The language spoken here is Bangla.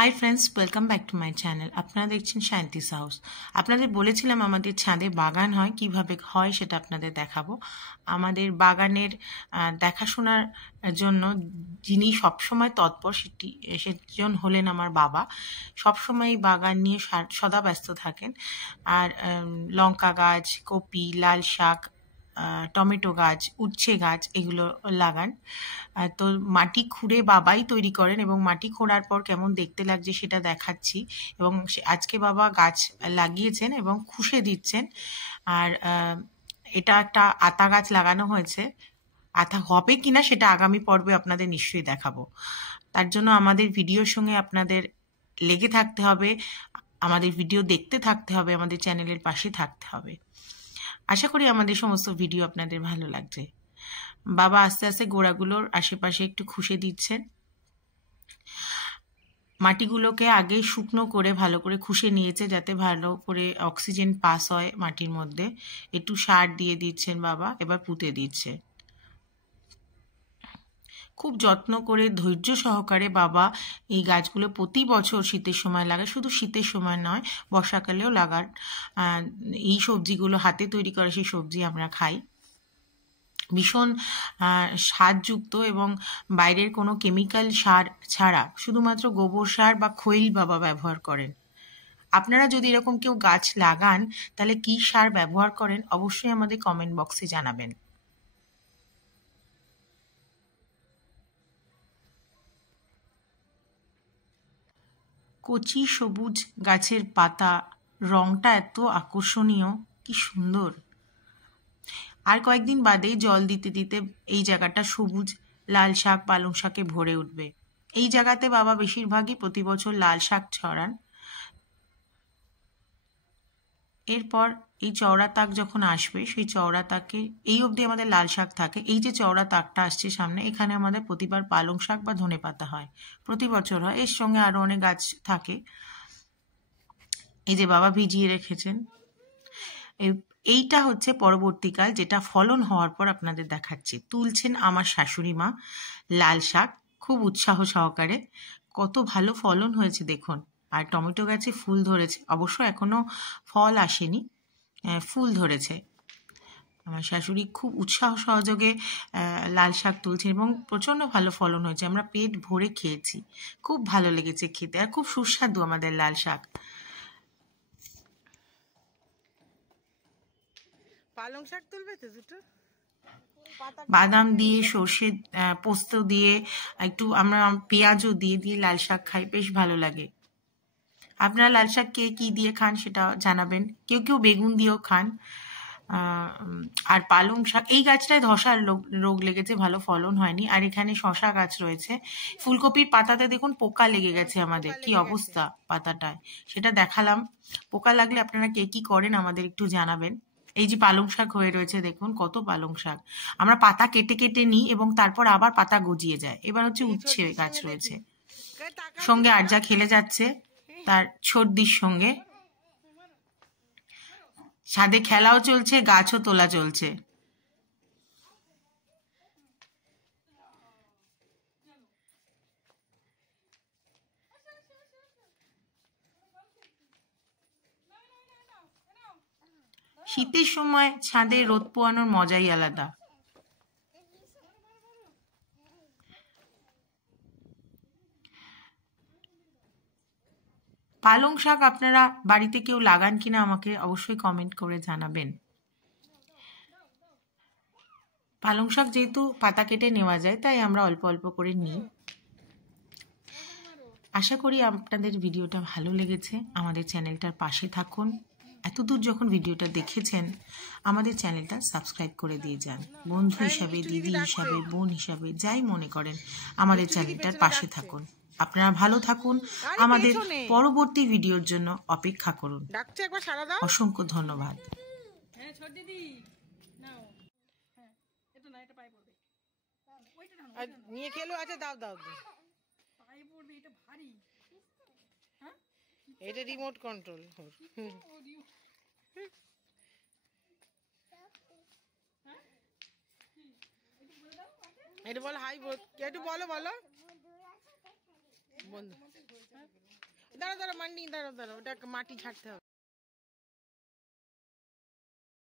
Hi friends, welcome back to my channel. আপনারা দেখছেন শান্তিস হাউস। আপনাদের বলেছিলাম আমাদের ছাদে বাগান হয়, কিভাবে হয় সেটা আপনাদের দেখাবো। আমাদের বাগানের দেখাশোনার জন্য যিনি সবসময় তৎপর সেজন হলেন আমার বাবা। সবসময় বাগান নিয়ে সদা ব্যস্ত থাকেন। আর লঙ্কা গাছ, কপি, লাল শাক, টমেটো গাছ, উচ্ছে গাছ এগুলো লাগান। তো মাটি খুঁড়ে বাবাই তৈরি করেন এবং মাটি খোঁড়ার পর কেমন দেখতে লাগছে সেটা দেখাচ্ছি। এবং আজকে বাবা গাছ লাগিয়েছেন এবং খুশে দিচ্ছেন। আর এটা একটা আতা গাছ লাগানো হয়েছে। আতা হবে কিনা সেটা আগামী পর্বে আপনাদের নিশ্চয়ই দেখাবো। তার জন্য আমাদের ভিডিওর সঙ্গে আপনাদের লেগে থাকতে হবে, আমাদের ভিডিও দেখতে থাকতে হবে, আমাদের চ্যানেলের পাশে থাকতে হবে। আশা করি আমাদের সমস্ত ভিডিও আপনাদের ভালো লাগছে। বাবা আস্তে আস্তে গোড়াগুলোর আশেপাশে একটু খুশে দিচ্ছেন। মাটিগুলোকে আগে শুকনো করে ভালো করে খুশে নিয়েছে যাতে ভালো করে অক্সিজেন পাস হয় মাটির মধ্যে। একটু সার দিয়ে দিচ্ছেন বাবা, এবার পুঁতে দিচ্ছে। খুব যত্ন করে ধৈর্য সহকারে বাবা এই গাছগুলো প্রতি বছর শীতের সময় লাগায়। শুধু শীতের সময় নয়, বর্ষাকালেও লাগান। এই সবজিগুলো হাতে তৈরি করা সেই সবজি আমরা খাই। ভীষণ স্বাদযুক্ত এবং বাইরের কোনো কেমিক্যাল সার ছাড়া শুধুমাত্র গোবর সার বা খৈল বাবা ব্যবহার করেন। আপনারা যদি এরকম কেউ গাছ লাগান তাহলে কি সার ব্যবহার করেন অবশ্যই আমাদের কমেন্ট বক্সে জানাবেন। কচি সবুজ গাছের পাতা, রংটা এত আকর্ষণীয়, কি সুন্দর। আর কয়েকদিন বাদেই জল দিতে দিতে এই জায়গাটা সবুজ লাল শাক, পালং শাকে ভরে উঠবে। এই জায়গাতে বাবা বেশিরভাগই প্রতি বছর লাল শাক ছড়ান। এরপর এই চওড়া তাক যখন আসবে, সেই চওড়া তাকে এই অবধি আমাদের লাল শাক থাকে। এই যে চওড়া তাকটা আসছে সামনে, এখানে আমাদের প্রতিবার পালং শাক বা ধনেপাতা হয়, প্রতি বছর হয়। এর সঙ্গে আরো অনেক গাছ থাকে। এই যে বাবা ভিজিয়ে রেখেছেন। এইটা হচ্ছে পরবর্তীকাল, যেটা ফলন হওয়ার পর আপনাদের দেখাচ্ছি। তুলছেন আমার শাশুড়ি মা লাল শাক খুব উৎসাহ সহকারে। কত ভালো ফলন হয়েছে দেখুন। আর টমেটো গাছে ফুল ধরেছে, অবশ্য এখনো ফল আসেনি, ফুল ধরেছে। আমার শাশুড়ি খুব উৎসাহ সহযোগে লাল শাক তুলছেন এবং প্রচণ্ড ভালো ফলন হয়েছে। আমরা পেট ভরে খেয়েছি, খুব ভালো লেগেছে খেতে, আর খুব সুস্বাদু আমাদের লাল শাক। পালং শাক তুলবে তো দুটো, বাদাম দিয়ে, সর্ষে পোস্ত দিয়ে, একটু আমরা পেঁয়াজও দিয়ে দিয়ে লাল শাক খাই, বেশ ভালো লাগে। আপনারা লাল শাক কে কি দিয়ে খান সেটা জানাবেন। কেউ কেউ বেগুন দিয়েও খান। আর পালং শাক, এই গাছটায় ধসার রোগ লেগেছে, ভালো ফলন হয়নি। আর এখানে শশা গাছ রয়েছে। ফুলকপির পাতাতে দেখুন পোকা লেগে গেছে আমাদের, কি অবস্থা পাতাটায় সেটা দেখালাম। পোকা লাগলে আপনারা কে কি করেন আমাদের একটু জানাবেন। এই যে পালং শাক হয়ে রয়েছে দেখুন, কত পালং শাক। আমরা পাতা কেটে কেটে নিই এবং তারপর আবার পাতা গজিয়ে যায়। এবার হচ্ছে উচ্ছে গাছ রয়েছে, সঙ্গে আর যা খেলে যাচ্ছে তার সর্দির সঙ্গে। ছাদে খেলাও চলছে, গাছও তোলা চলছে। শীতের সময় ছাদে রোদ পোয়ানোর মজাই আলাদা। পালং শাক আপনারা বাড়িতে কেউ লাগান কিনা আমাকে অবশ্যই কমেন্ট করে জানাবেন। পালং শাক যেহেতু পাতা কেটে নেওয়া যায়, তাই আমরা অল্প অল্প করে নিই। আশা করি আপনাদের ভিডিওটা ভালো লেগেছে। আমাদের চ্যানেলটার পাশে থাকুন। এতদূর যখন ভিডিওটা দেখেছেন, আমাদের চ্যানেলটা সাবস্ক্রাইব করে দিয়ে যান। বন্ধু হিসাবে, দিদি হিসাবে, বোন হিসাবে, যাই মনে করেন আমাদের চ্যানেলটার পাশে থাকুন। আপনারা ভালো থাকুন। আমাদের পরবর্তী ভিডিওর জন্য অপেক্ষা করুন। অসংখ্য ধন্যবাদ। নিয়ে খেলো, আছে দাও দাও, এটা রিমোট কন্ট্রোল। এটা বলো হাই, একটু বলো বলো বন্ধু। দাঁড়া দাঁড়া মান্ডি দাঁড়া দাঁড়া ওটা মাটি ছাড়তে হবে।